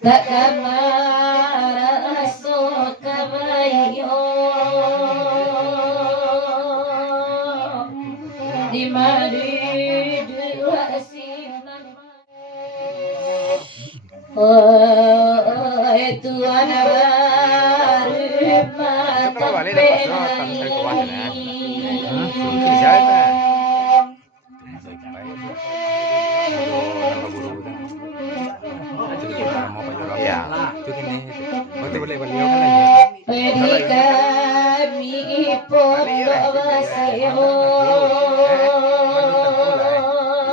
Tak kamar suka bayo di mari dua sinan oh itu anak baru mata Pedi kami pembawasyo kampung rakyat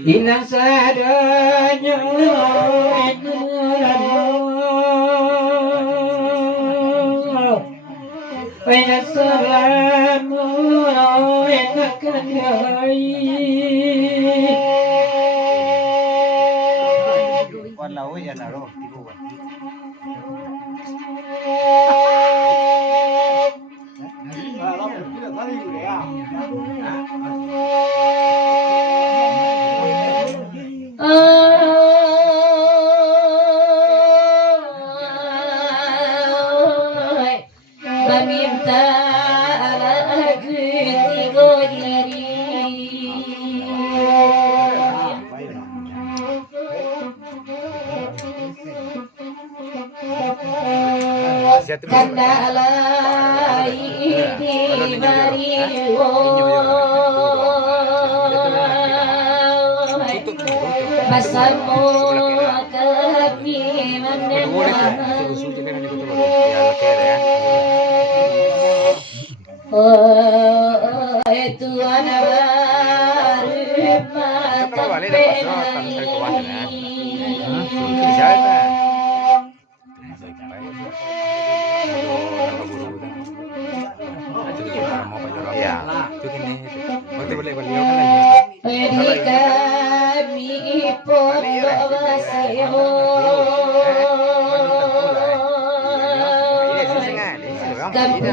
Inang sadanya Wena salamu enak kendai Walau ya naruh meminta lagi tiga diri kandalai di bariwo masamu kami mendengar oh itu anak baru mata Pedi kami pembawasyo kampung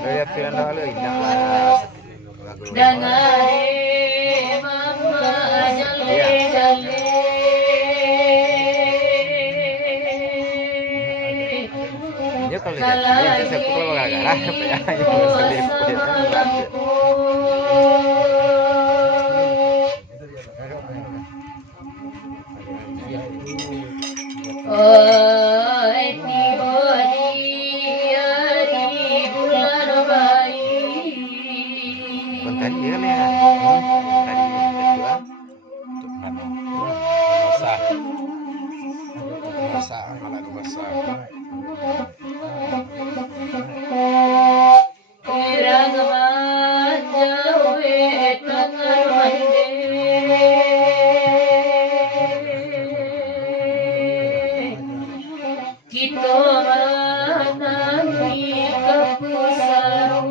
rakyat dan mama jale gara-gara apa ya? Oh, tiba di hari bulan baik. Kon tadi ya kan ya? Tadi kedua. Masa malah masa. Irang jauh tangan mande. Kita menanti kepusaran.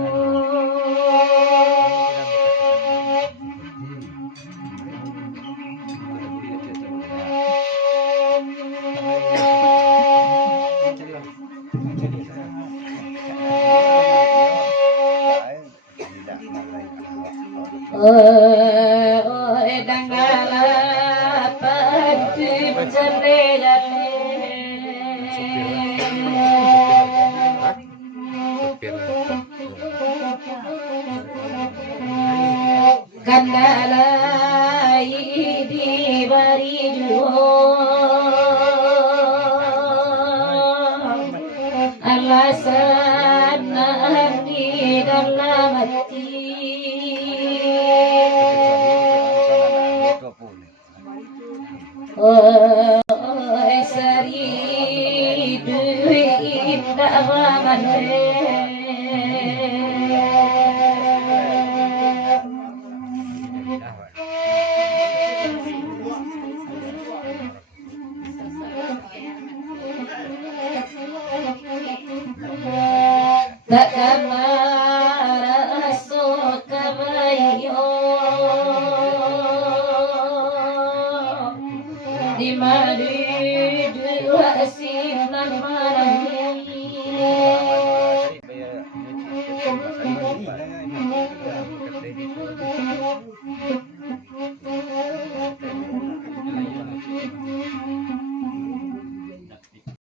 Oh, dangala pati jale kandala di bari alasan di dalam hati. Oh, sari duit dawangan tak kamar asok kabayo di mari dua sinan marani